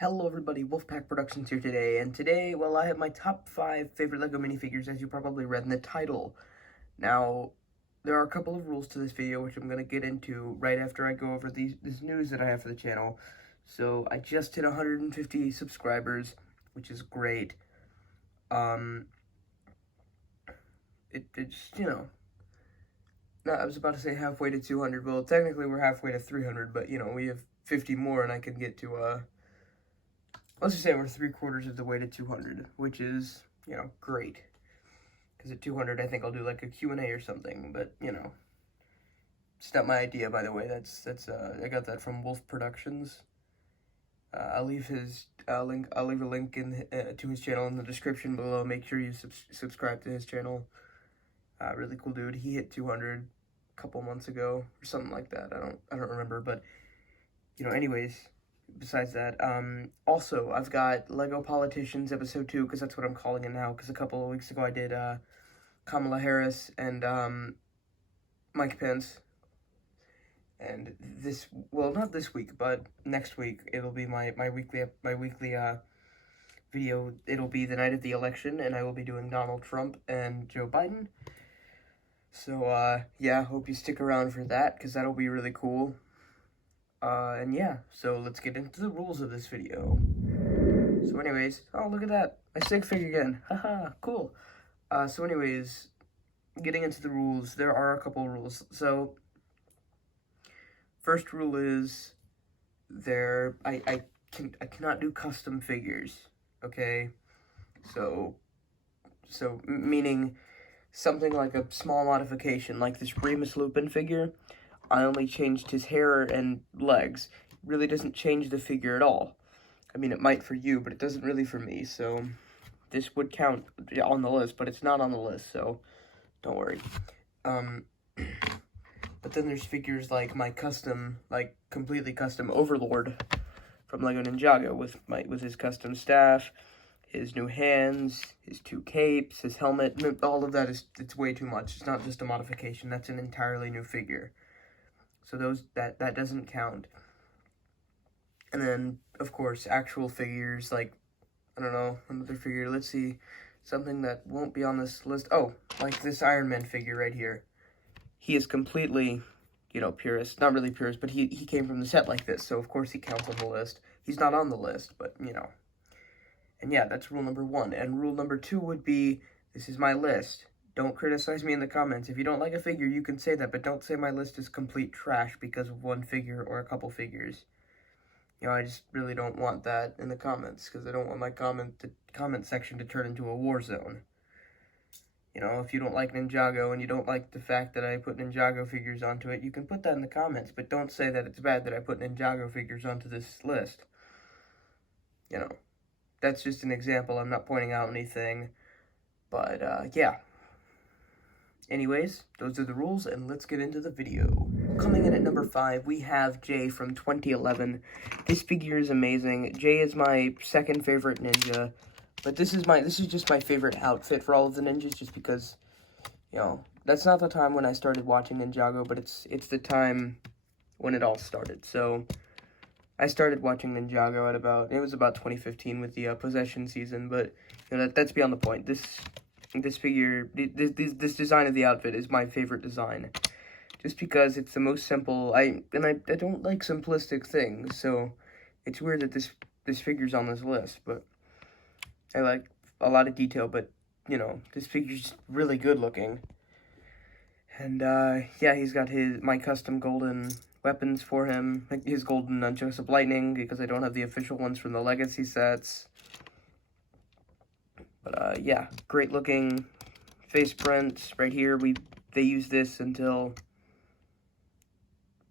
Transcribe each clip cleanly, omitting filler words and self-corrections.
Hello everybody, Wolfpack Productions here today, and today, well, I have my top 5 favorite LEGO minifigures, as you probably read in the title. Now, there are a couple of rules to this video, which I'm going to get into right after I go over this news that I have for the channel. So, I just hit 150 subscribers, which is great. It's, no, I was about to say halfway to 200, well, technically we're halfway to 300, but, we have 50 more, and I can get to, let's just say we're 3/4 of the way to 200, which is, great. Because at 200, I think I'll do like a Q&A or something, but, it's not my idea, by the way. I got that from Wolf Productions. I'll leave a link to his channel in the description below. Make sure you subscribe to his channel. Really cool dude. He hit 200 a couple months ago or something like that. I don't remember, but, anyways. Besides that, also, I've got Lego Politicians Episode 2, because that's what I'm calling it now, because a couple of weeks ago I did, Kamala Harris and, Mike Pence, and not this week, but next week, it'll be my weekly video. It'll be the night of the election, and I will be doing Donald Trump and Joe Biden, so, yeah, hope you stick around for that, because that'll be really cool. And yeah, so let's get into the rules of this video. So anyways, oh, look at that, my stick figure again, haha, cool. So anyways, getting into the rules, there are a couple rules. So, first rule is, I cannot do custom figures, okay? So meaning something like a small modification, like this Remus Lupin figure. I only changed his hair and legs. It really doesn't change the figure at all. I mean, it might for you, but it doesn't really for me, so this would count on the list, but it's not on the list, so don't worry. But then there's figures like my custom, like completely custom Overlord from LEGO Ninjago with his custom staff, his new hands, his 2 capes, his helmet. All of that it's way too much. It's not just a modification. That's an entirely new figure. So that doesn't count. And then, of course, actual figures, like, I don't know, another figure, let's see, something that won't be on this list. Oh, like this Iron Man figure right here. He is completely, purist. Not really purist, but he came from the set like this, so of course he counts on the list. He's not on the list, but, And yeah, that's rule number 1. And rule number 2 would be, this is my list. Don't criticize me in the comments. If you don't like a figure, you can say that, but don't say my list is complete trash because of one figure or a couple figures. I just really don't want that in the comments, because I don't want my comment section to turn into a war zone. If you don't like Ninjago and you don't like the fact that I put Ninjago figures onto it, you can put that in the comments, but don't say that it's bad that I put Ninjago figures onto this list. That's just an example. I'm not pointing out anything, but, yeah. Anyways, those are the rules, and let's get into the video. Coming in at number 5, we have Jay from 2011. This figure is amazing. Jay is my second favorite ninja, but this is just my favorite outfit for all of the ninjas, just because, that's not the time when I started watching Ninjago, but it's the time when it all started. So, I started watching Ninjago at it was about 2015 with the Possession season, but, that's beyond the point. This figure, this design of the outfit is my favorite design, just because it's the most simple. I don't like simplistic things, so it's weird that this figure's on this list. But I like a lot of detail. But this figure's really good looking, and yeah, he's got my custom golden weapons for him, like his golden nunchucks of lightning, because I don't have the official ones from the Legacy sets. But, yeah, great looking face prints right here. They used this until,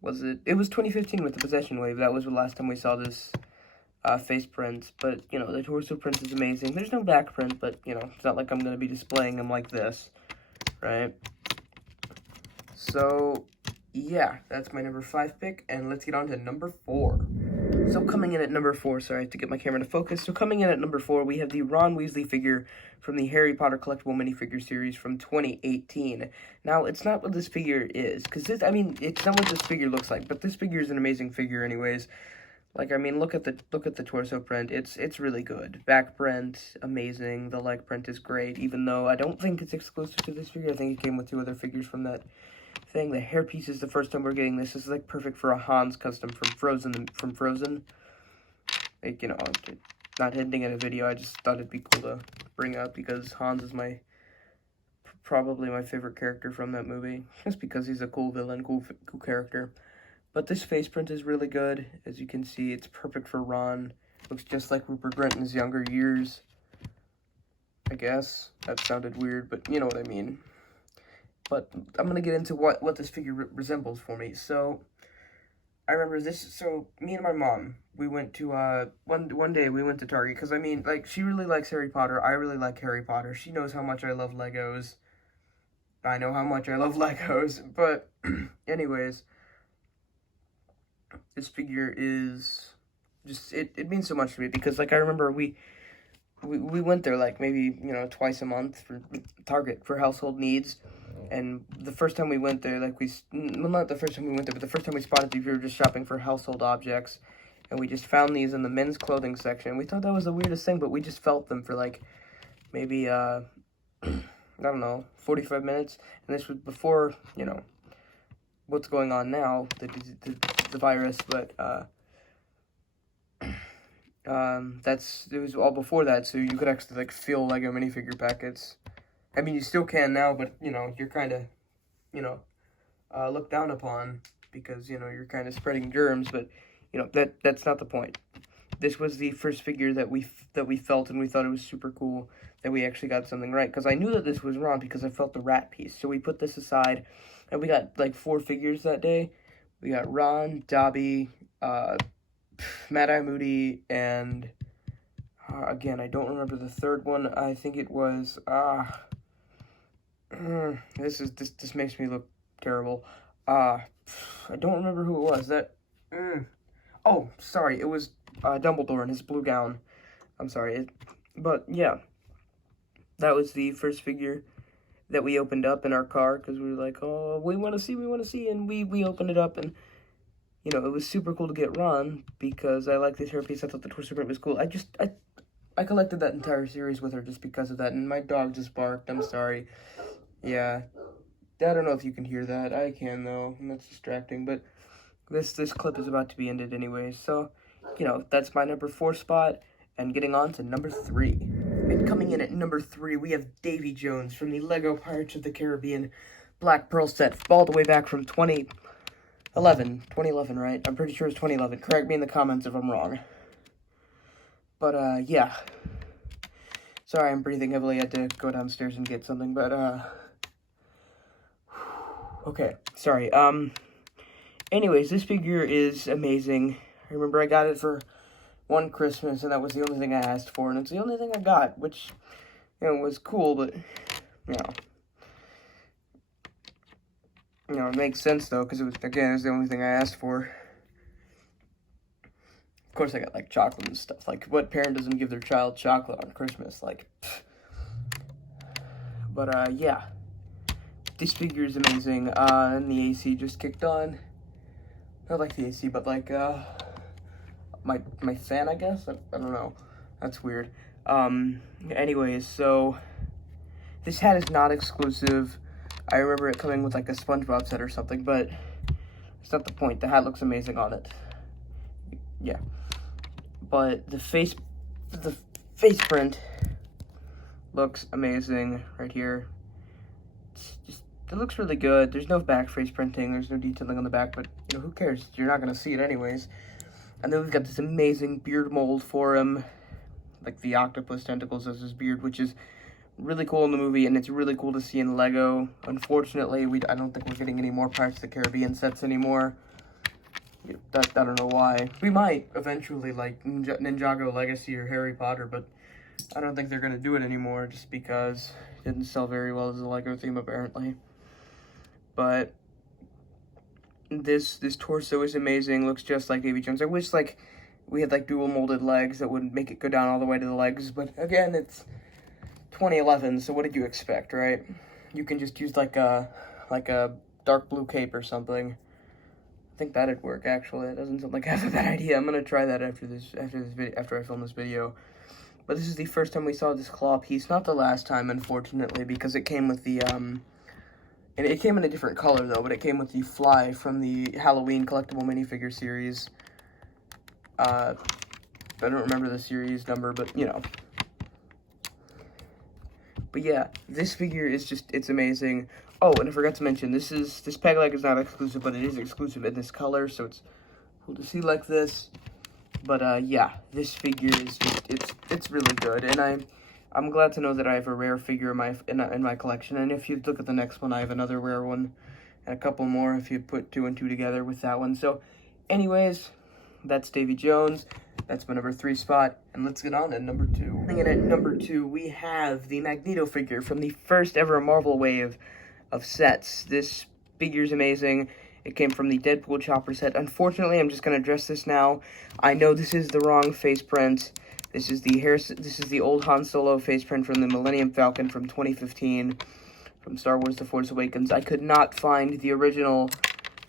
it was 2015 with the Possession Wave. That was the last time we saw this face print. But, the torso print is amazing. There's no back print, but, it's not like I'm going to be displaying them like this, right? So, yeah, that's my number 5 pick, and let's get on to number 4. So coming in at number 4, sorry, I have to get my camera to focus. So coming in at number 4, we have the Ron Weasley figure from the Harry Potter Collectible Minifigure series from 2018. Now, it's not what this figure is, because it's not what this figure looks like, but this figure is an amazing figure anyways. Like, I mean, look at the torso print. It's really good. Back print, amazing. The leg print is great, even though I don't think it's exclusive to this figure. I think it came with 2 other figures from that thing. The hairpiece is the first time we're getting this. This is, like, perfect for a Hans custom from Frozen. Like, you know, not hinting at a video, I just thought it'd be cool to bring up, because Hans is probably my favorite character from that movie. Just because he's a cool villain, cool character. But this face print is really good. As you can see, it's perfect for Ron. Looks just like Rupert Grint in his younger years. I guess. That sounded weird, but you know what I mean. But I'm going to get into what this figure resembles for me. So, I remember this. So, me and my mom, we went to, one day we went to Target. Because, I mean, like, she really likes Harry Potter. I really like Harry Potter. She knows how much I love Legos. I know how much I love Legos. But, anyways, this figure is just, it means so much to me, because, like, I remember we went there, like, maybe, you know, twice a month for Target for household needs, and the first time we went there, like, well, not the first time we went there, but the first time we spotted these, we were just shopping for household objects, and we just found these in the men's clothing section. We thought that was the weirdest thing, but we just felt them for, like, maybe, I don't know, 45 minutes, and this was before, you know, what's going on now, the virus, but, it was all before that, so you could actually, like, feel Lego minifigure packets. I mean, you still can now, but, you know, you're kind of, you know, looked down upon, because, you know, you're kind of spreading germs, but, you know, that's not the point. This was the first figure that we felt, and we thought it was super cool that we actually got something right, because I knew that this was wrong, because I felt the rat piece, so we put this aside, and we got, like, 4 figures that day. We got Ron, Dobby, Mad-Eye Moody, and, again, I don't remember the third one. I think it was, this makes me look terrible. I don't remember who it was. Oh, sorry, it was, Dumbledore in his blue gown. I'm sorry, but, yeah. That was the first figure that we opened up in our car, because we were like, oh, we want to see, and we opened it up, and, you know, it was super cool to get Ron, because I like this hairpiece. I thought the torso print was cool. I collected that entire series with her just because of that, and my dog just barked. I'm sorry. Yeah. I don't know if you can hear that. I can, though, and that's distracting, but this clip is about to be ended anyway, so, you know, that's my number 4 spot, and getting on to number 3. And coming in at number 3, we have Davy Jones from the LEGO Pirates of the Caribbean Black Pearl set, all the way back from 2011, right? I'm pretty sure it's 2011. Correct me in the comments if I'm wrong. But, yeah. Sorry, I'm breathing heavily. I had to go downstairs and get something, but, okay, sorry. Anyways, this figure is amazing. I remember I got it for one Christmas, and that was the only thing I asked for, and it's the only thing I got, which, you know, was cool, but, you know, it makes sense, though, because it was the only thing I asked for. Of course, I got, like, chocolate and stuff. Like, what parent doesn't give their child chocolate on Christmas? Like, pfft. But, yeah. This figure is amazing, and the AC just kicked on. Not like the AC, but, like, my fan, I guess? I don't know. That's weird. Anyways, so this hat is not exclusive. I remember it coming with, like, a SpongeBob set or something, but it's not the point. The hat looks amazing on it. Yeah. But the face print looks amazing right here. It looks really good. There's no back face printing. There's no detailing on the back, but, you know, who cares? You're not going to see it anyways. And then we've got this amazing beard mold for him, like the octopus tentacles as his beard, which is really cool in the movie, and it's really cool to see in Lego. Unfortunately, I don't think we're getting any more Pirates of the Caribbean sets anymore. I don't know why. We might eventually, like Ninjago Legacy or Harry Potter, but I don't think they're going to do it anymore, just because it didn't sell very well as a Lego theme, apparently. But this torso is amazing. Looks just like Davy Jones. I wish, like, we had, like, dual molded legs that would make it go down all the way to the legs. But, again, it's 2011, so what did you expect, right? You can just use, like a dark blue cape or something. I think that'd work, actually. It doesn't sound like half a bad idea. I'm gonna try that after I film this video. But this is the first time we saw this claw piece. Not the last time, unfortunately, because it came with the, and it came in a different color, though, but it came with the Fly from the Halloween collectible minifigure series. I don't remember the series number, but, you know. But yeah, this figure is just, it's amazing. Oh, and I forgot to mention, this peg leg is not exclusive, but it is exclusive in this color, so it's cool to see like this. But yeah, this figure is just, it's really good, and I'm glad to know that I have a rare figure in my collection. And if you look at the next one, I have another rare one, and a couple more if you put 2 and 2 together with that one. So, anyways, that's Davy Jones. That's my number 3 spot, and let's get on to number 2. And at number 2, we have the Magneto figure from the first ever Marvel wave of sets. This figure's amazing. It came from the Deadpool Chopper set. Unfortunately, I'm just going to address this now. I know this is the wrong face print. This is the old Han Solo face print from the Millennium Falcon from 2015 from Star Wars The Force Awakens. I could not find the original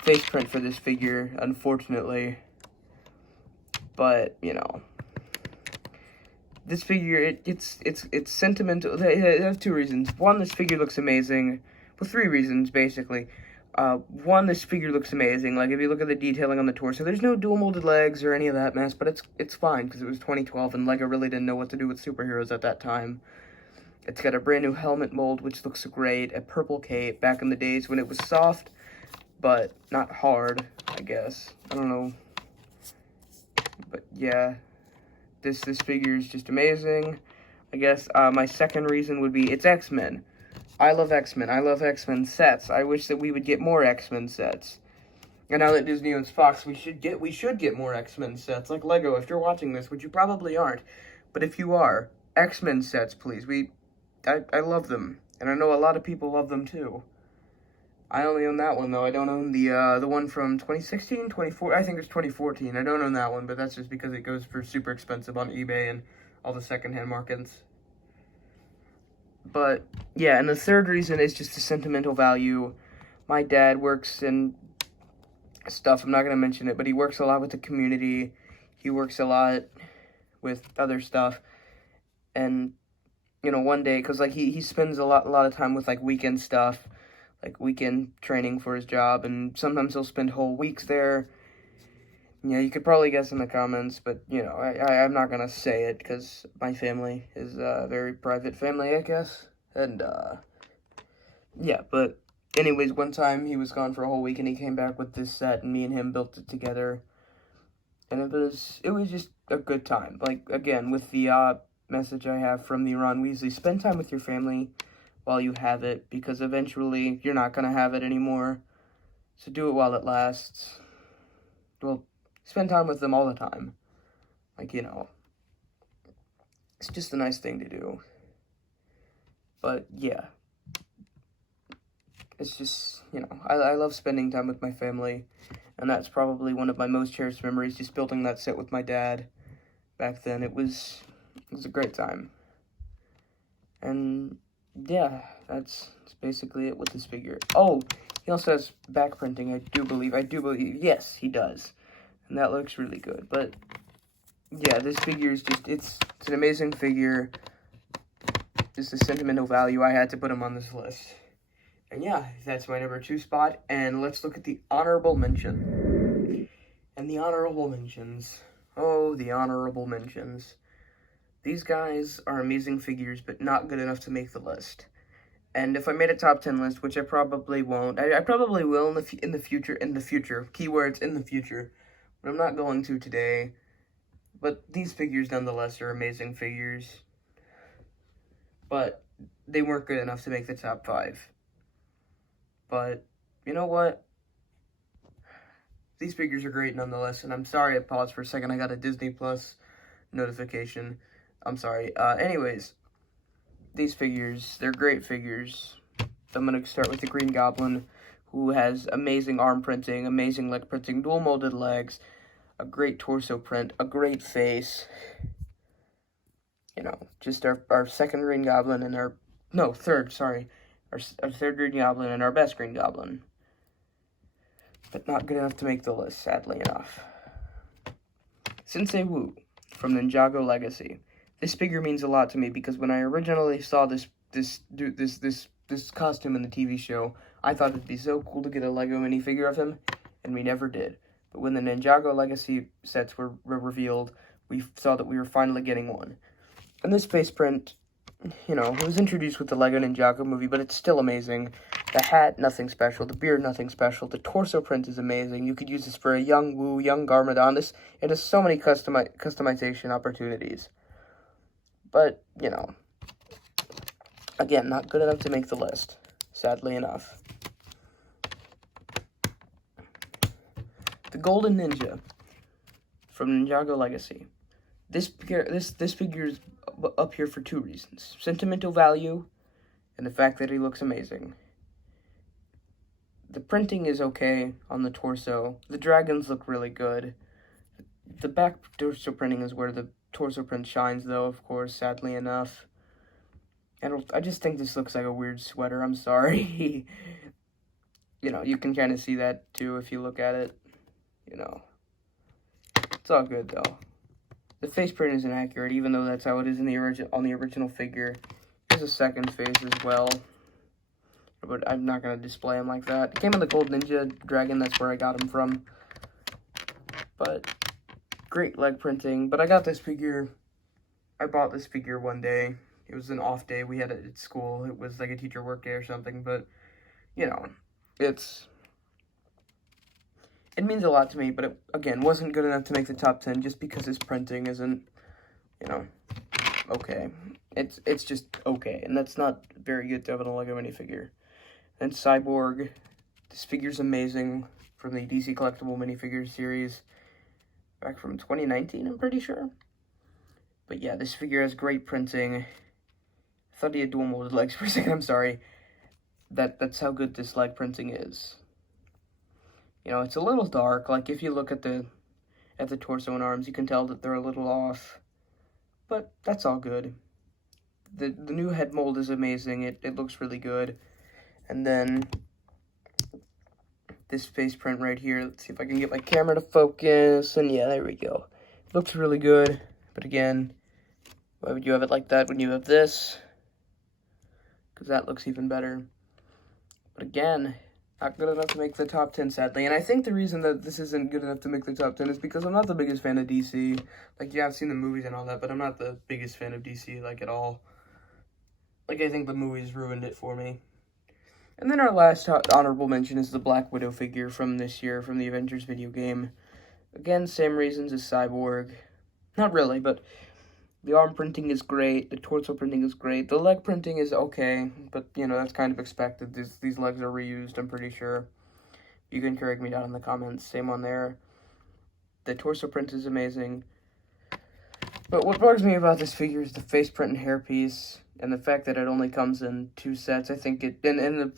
face print for this figure, unfortunately. But, you know, this figure, it's sentimental. I have 2 reasons. One, this figure looks amazing. Well, 3 reasons, basically. One, this figure looks amazing. Like, if you look at the detailing on the torso, there's no dual molded legs or any of that mess, but it's fine, because it was 2012, and LEGO really didn't know what to do with superheroes at that time. It's got a brand new helmet mold, which looks great, a purple cape, back in the days when it was soft, but not hard, I guess. I don't know. But, yeah, this figure is just amazing. I guess, my second reason would be, it's X-Men. I love X-Men. I love X-Men sets. I wish that we would get more X-Men sets. And now that Disney owns Fox, we should get more X-Men sets. Like LEGO, if you're watching this, which you probably aren't. But if you are, X-Men sets, please. I love them. And I know a lot of people love them too. I only own that one, though. I don't own the one from 2016, 2014. I think it's 2014. I don't own that one, but that's just because it goes for super expensive on eBay and all the secondhand markets. But, yeah, and the third reason is just the sentimental value. My dad works in stuff, I'm not going to mention it, but he works a lot with the community. He works a lot with other stuff. And, you know, one day, because, like, he spends a lot of time with, like, weekend stuff, like, weekend training for his job, and sometimes he'll spend whole weeks there. Yeah, you could probably guess in the comments, but, you know, I'm not going to say it, because my family is a very private family, I guess, and, yeah, but, anyways, one time he was gone for a whole week, and he came back with this set, and me and him built it together, and it was just a good time. Like, again, with the, message I have from the Ron Weasley, spend time with your family while you have it, because eventually you're not going to have it anymore, so do it while it lasts. Well, spend time with them all the time. Like, you know, it's just a nice thing to do. But, yeah. It's just, you know, I love spending time with my family. And that's probably one of my most cherished memories, just building that set with my dad. Back then, it was a great time. And, yeah, that's basically it with this figure. Oh, he also has back printing, I do believe. Yes, he does. And that looks really good. But, yeah, this figure is just, it's an amazing figure. Just a sentimental value. I had to put him on this list. And, yeah, that's my number 2 spot. And let's look at the honorable mention. And the honorable mentions. Oh, the honorable mentions. These guys are amazing figures, but not good enough to make the list. And if I made a top 10 list, which I probably won't, I probably will in the future, keywords in the future, but I'm not going to today. But these figures, nonetheless, are amazing figures. But they weren't good enough to make the top 5. But, you know what? These figures are great nonetheless, and I'm sorry I paused for a second. I got a Disney Plus notification. I'm sorry. Anyways, these figures, they're great figures. I'm going to start with the Green Goblin, who has amazing arm printing, amazing leg printing, dual molded legs, a great torso print, a great face. You know, just our second Green Goblin and our third Green Goblin and our best Green Goblin. but not good enough to make the list, sadly enough. Sensei Wu from Ninjago Legacy. This figure means a lot to me because when I originally saw this costume in the TV show, I thought it'd be so cool to get a Lego minifigure of him, and we never did. But when the Ninjago Legacy sets were revealed, we saw that we were finally getting one. And this face print, you know, it was introduced with the Lego Ninjago movie, but it's still amazing. The hat, nothing special. The beard, nothing special. The torso print is amazing. You could use this for a young Wu, young Garmadon. It has so many customization opportunities. But, you know, again, not good enough to make the list, sadly enough. The Golden Ninja from Ninjago Legacy. This figure is up here for two reasons. Sentimental value and the fact that he looks amazing. The printing is okay on the torso. The dragons look really good. The back torso printing is where the torso print shines, though, of course, sadly enough. I just think this looks like a weird sweater. I'm sorry. You know, you can kind of see that, too, if you look at it. You know. It's all good, though. The face print isn't accurate, even though that's how it is in the original figure. There's a second face as well. But I'm not going to display him like that. It came in the Gold Ninja Dragon. That's where I got him from. But great leg printing. But I got this figure. I bought this figure one day. It was an off day. We had it at school. It was like a teacher work day or something. But, you know, it means a lot to me. But it, again, wasn't good enough to make the top 10 just because his printing isn't, you know, okay. It's just okay. And that's not very good to have in a Lego minifigure. And Cyborg, this figure's amazing from the DC Collectible Minifigures series back from 2019, I'm pretty sure. But yeah, this figure has great printing. I thought he had dual molded legs for a second, I'm sorry. That's how good this leg printing is. You know, it's a little dark. Like, if you look at the torso and arms, you can tell that they're a little off. But that's all good. The new head mold is amazing. It looks really good. And then this face print right here. Let's see if I can get my camera to focus. And yeah, there we go. It looks really good. But again, why would you have it like that when you have this? Because that looks even better. But again, not good enough to make the top 10, sadly. And I think the reason that this isn't good enough to make the top 10 is because I'm not the biggest fan of DC. Like, yeah, I've seen the movies and all that, but I'm not the biggest fan of DC, like, at all. Like, I think the movies ruined it for me. And then our last honorable mention is the Black Widow figure from this year, from the Avengers video game. Again, same reasons as Cyborg. Not really, but the arm printing is great, the torso printing is great, the leg printing is okay, but, you know, that's kind of expected. These legs are reused, I'm pretty sure. You can correct me down in the comments, same on there. The torso print is amazing. But what bugs me about this figure is the face print and hairpiece, and the fact that it only comes in 2 sets. I think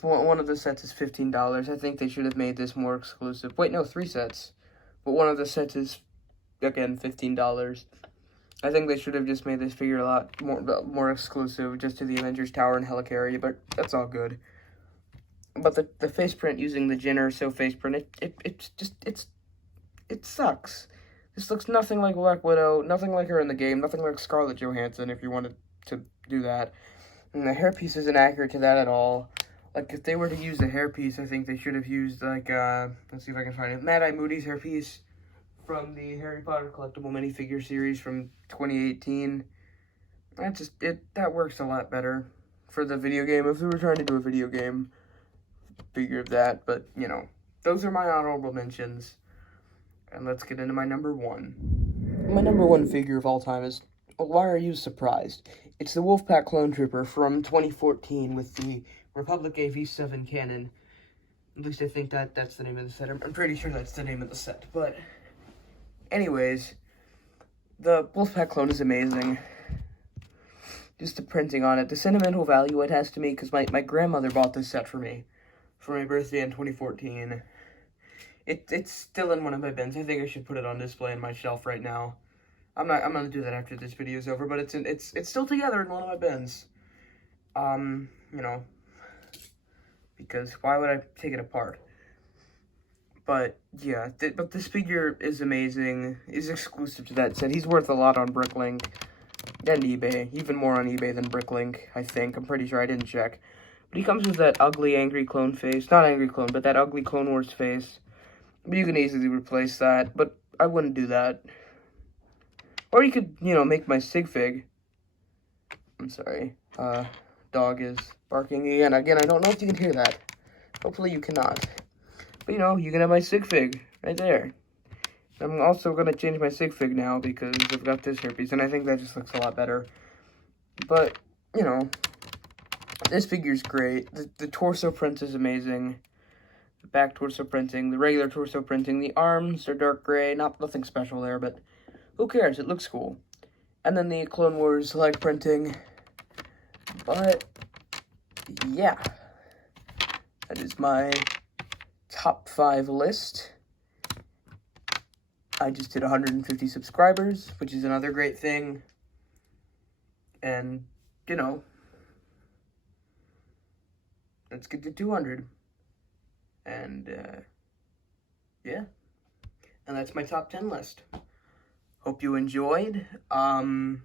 one of the sets is $15. I think they should have made this more exclusive. Wait, no, 3 sets. But one of the sets is, again, $15. I think they should have just made this figure a lot more exclusive, just to the Avengers Tower and Helicarrier, but that's all good. But the face print using the Jin Erso face print, it sucks. This looks nothing like Black Widow, nothing like her in the game, nothing like Scarlett Johansson, if you wanted to do that. And the hairpiece isn't accurate to that at all. Like, if they were to use a hairpiece, I think they should have used, like, let's see if I can find it, Mad-Eye Moody's hairpiece from the Harry Potter collectible minifigure series from 2018. That works a lot better for the video game, if we were trying to do a video game figure of that. But, you know, those are my honorable mentions. And let's get into my number 1. My number 1 figure of all time is, why are you surprised? It's the Wolfpack Clone Trooper from 2014 with the Republic AV7 cannon. At least I think that's the name of the set. I'm pretty sure that's the name of the set. But anyways, the Wolfpack clone is amazing. Just the printing on it. The sentimental value it has to me, because my grandmother bought this set for me for my birthday in 2014. It's still in one of my bins. I think I should put it on display on my shelf right now. I'm gonna do that after this video is over, but it's still together in one of my bins. You know, because why would I take it apart? But yeah, but this figure is amazing. He's exclusive to that set. He's worth a lot on Bricklink and eBay. Even more on eBay than Bricklink, I think. I'm pretty sure, I didn't check. But he comes with that ugly Angry Clone face. Not Angry Clone, but that ugly Clone Wars face. But you can easily replace that, but I wouldn't do that. Or you could, you know, make my sig fig. I'm sorry. Dog is barking again. Again, I don't know if you can hear that. Hopefully you cannot. But, you know, you can have my sig fig right there. I'm also going to change my sig fig now because I've got this herpes, and I think that just looks a lot better. But, you know, this figure's great. The torso print is amazing. The back torso printing, the regular torso printing, the arms are dark gray. Nothing special there, but who cares? It looks cool. And then the Clone Wars leg printing. But, yeah. That is my top 5 list. I just did 150 subscribers, which is another great thing. And, you know, let's get to 200. And, yeah. And that's my top 10 list. Hope you enjoyed. And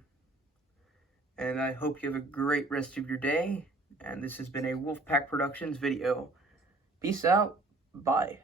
I hope you have a great rest of your day. And this has been a Wolfpack Productions video. Peace out. Bye.